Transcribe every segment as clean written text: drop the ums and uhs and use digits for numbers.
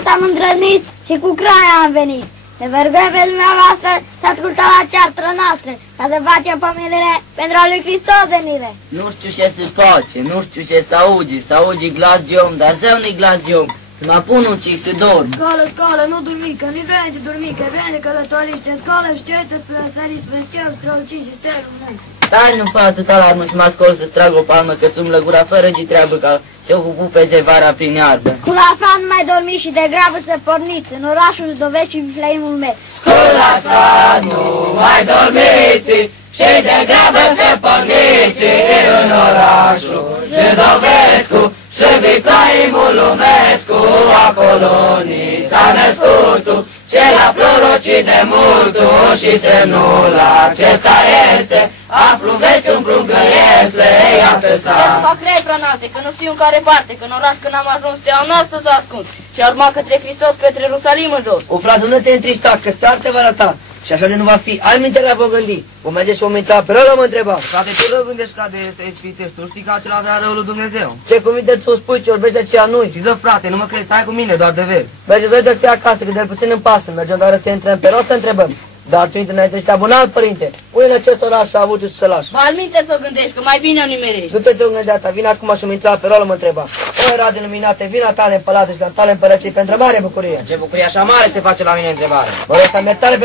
asta am îndrăznit și cu craia am venit. Ne vergăm pe dumneavoastră să ascultăm la ceartră noastră, ca să facem familiile pentru a lui Hristos venire. Nu știu ce se face, nu știu ce să augi glas de om, dar zău nu-i glas de om. Să mă pun un cic să dorm. Scoală, nu dormi, că nu vrei de dormi, că vrei de călătoriște în scoală și cetă spre sări, spre cer, strălucit și sterul noi. Stai, nu fac atâta alarmă și mă scol să-ți trag o palmă, că-ți umblă gura fără de treabă, ca ce-o cu pupeze vara prin iarbă. Cu la Afran nu mai dormi și de grabă să porniți în orașul Dovești și Vifleimul meu. Scol la Afran, nu mai dormiți și de grabă să porniți în orașul Judovescu și Vifleimul Lumescu, acolo ni s-a născut tu, ce l-a prorocit de mult și semnul acesta este, aflu veți un prunc că este, iată s-a. Ce să fac rei frănate, că nu știu în care parte, că în oraș când am ajuns te au nars să se ascund și a urmat către Hristos, către Ierusalim în jos. O frate, nu te întrista, că țar te va arăta. Și așa de nu va fi, alminte la vom gândi. Vom merge și vom intra pe rău, mă întreba. Frate, tu rău gândești ca de să ispitești, tu știi că acela vrea răul lui Dumnezeu. Ce cuvinte tu spui, ce vorbești de aceea nu-i? Și ză, frate, nu mă crezi, hai cu mine, doar de vezi. Merge doi de fie acasă, că de-l puțin în pasă, mergem doar să intrăm pe rot să întrebăm. Dar tu intră înainte ăștia bun alt părinte. Unde în acest oraș a avut să lași? Ba, alminte să gândești, că mai bine o nimerești. Du-te de unde data, vin acum și-mi intra pe rol, mă întreba. O era de luminate, vina tale împălată și la tale împărății pentru mare bucurie. Ce bucurie așa mare se face la mine întrebare. Vă rog să merg tale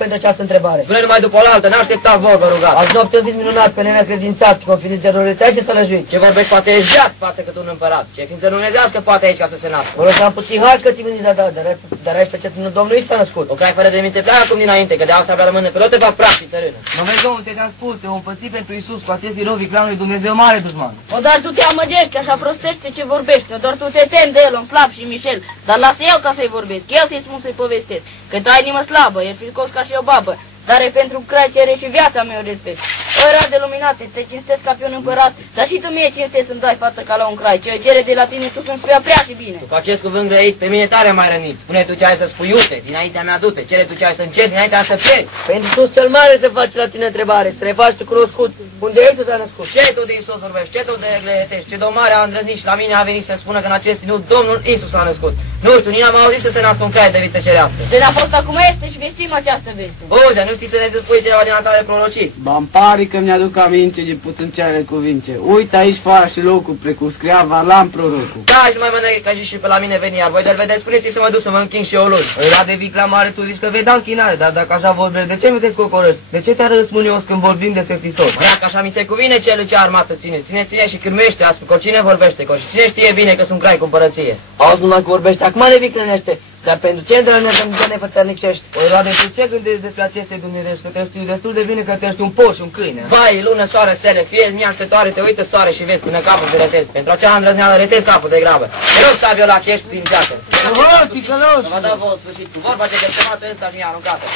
pentru această întrebare. Spune numai după o altă, n-aștepta vorbă rugat. Azi noapte un vis minunat pe nenea credințat, confiniți gerurile tăi ce să lăjuit. Ce vorbești, poate ești viat față cât un împărat. Ce ființă dumnezească poate aici ca să se nască. Vă rog să am puțin har că te gândiți dar aici pe ce Domnul Iisus s-a născut. O crai fără de minte pleacă acum dinainte, că de asta avea rămâne pe lote va praf și țărână. Mă vezi, domnul, ce te-am spus, eu împățit pentru Iisus cu acest irou vicleanului Dumnezeu mare dușman. O, dar tu te amăgești, așa prostește ce vorbește, doar tu te temi de el, un slab și mișel, dar lasă eu ca să-i vorbesc, eu să-i spun să-i povestesc, că tu ai inimă slabă, ești fricos ca și o babă, dar e pentru crai cere și viața mea o respect. O, era de luminate, te cinstesc ca pe un împărat, dar și tu mie cinstesc să-mi dai față ca la un crai, ce cere de la tine tu să-mi spui prea și bine. Tu cu acest cuvânt grăit, pe mine tare mai rănit, spune tu ce ai să spui iute, dinaintea mea du-te, cere tu ce ai să încerci, dinaintea să pleci. Pentru Iisus cel mare se face la tine întrebare, să ne faci tu cunoscut, unde Iisus a născut. Ce tu de Iisus vorbești, ce tu de gleietești, ce domn mare a îndrăznit și la mine a venit să spună că în acest ținut Domnul Iisus a născut. Nu știu, nici n-am auzit să se nască un crai de viță cerească. De n-a fost acum este și vestim această veste. Buzea, nu știi să ne spui ceva din tale prorocit. Ba-mi pare că mi-aduc aminte de puțin cele cuvinte. Uite aici fara și locul, precum scria Varlam prorocul. Da, și mai mănăi ca și pe la mine veni, iar voi de-l vedeți, spuneți să mă duc să mă închin și eu luni. Era de vicla mare, tu zici că vei da închinare, dar dacă așa vorbești, de ce mi te scocorăști? De ce te-ar răspunios când vorbim despre Hristos? Dacă așa mi se cuvine celul ce armată ține, ține și cârmește, astfel, cu cine vorbește, cu cine știe bine că sunt crai cu împărăție. Auzi numai că vorbește, acum ne viclănește. Dar pentru ce ne fățărnicești? O roade, tu ce gândești despre aceste dumnezești? Că te știu destul de bine că te știu un porc și un câine. Vai, lună, soare, stele, fie mi așteptare, te uită soare și vezi până capul de retezi. Pentru acea îndrăzneală retezi capul de grabă. Te rog să avea la chești puțin viață. Mă dă vouă sfârșit cu vorba ce destemată ăsta mi-a aruncată.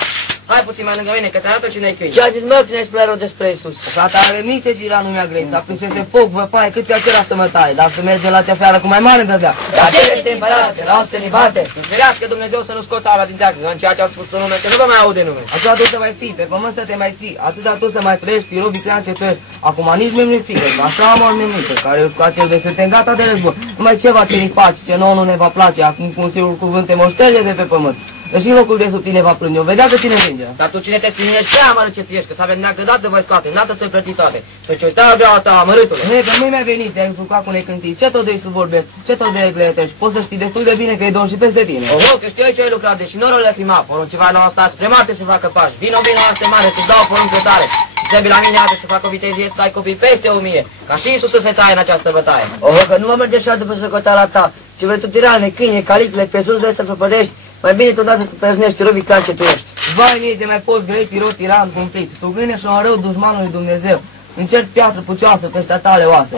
Hai puțin mai lângă mine, că te arată cine-i câine. Ce a zis, mă, când ai spus rău despre Iisus? Frate, are nici gira nu mi-a grei, să aprinsese foc, văpaie, cât pe acela să mă taie, dar să mergi de la teafeară cu mai mare dădea. Dar ce este împărate, la oste ne bate? Să-ți ferească Dumnezeu să nu scoți ala din teacă, în ceea ce au spus în nume, să nu vă mai aude nume. Atâta tu să mai fii, pe pământ să te mai ții, atâta tu să mai trăiești, firul viclean ce tu ești. Acum nici mi-e frică, că așa am o nemică, care cu acel de suntem gata de război. Numai ceva ce ne faci, ce nouă nu ne va place, acum cu un singur cuvânt te moșterge de pe pământ. Și în locul de sub tine va plânge, o vedea că tine vinge. Dar tu cine te ținești prea amărât ce tu ești, că s-a venit că dată voi scoate, îndată ți-o plăti toate. Să-ți uita vreau ta, amărâtule. Hei, că nu mi-a venit, te-ai jucat cu necântii, ce tot de Iisus vorbești, ce tot de gletești, poți să știi destul de bine că e Domn și peste tine. Oho, că știu eu ce ai lucrat, deși norul le prima, porunceva la asta spre Marte să facă pași. Vino, aste mare, să-ți dau poruncă tare. Trebuie la mine să fac o vitejie, să dai copii peste 1000, ca și Iisus să se taie în această bătaie. Oho, că nu mă merge așa după socoteala ta, ci vrei tu tirane, câine, calitele, pe sus vrei să prăpădești. Mai bine tu odată să preznești robii ca ce tu ești. Vai mie de mai poți grei tiro tiran cumplit. Tu gâne și un rău dușmanului Dumnezeu. Încerci piatră pucioasă peste tale oase.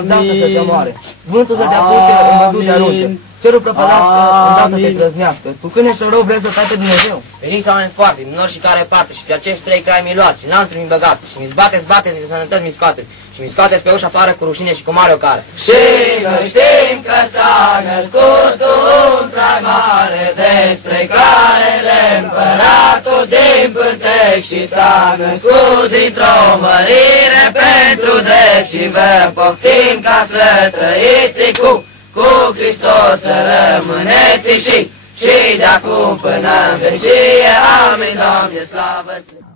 Îndată să te moare. Vântul să te apuce, în văzut te arunce. Cerul prăpădească, îndată te trăznească. Tu când ești un rău vrei să tai pe Dumnezeu. Veniți oameni foarte, din oricare parte și pe acești 3 crai mi luați și lanțuri mi băgați și mi zbateți de sănătăți mi scoateți. Și mi scoateți pe ușa afară cu rușine și cu mare ocară. Și noi știm că s-a născut un prea mare, despre care împăratul din pântec și s-a născut dintr-o mărire pentru drept și vă poftim ca să trăiți cu cu Hristos să rămâneți și de acum până în vecie. Amin, Doamne, slavă-ți!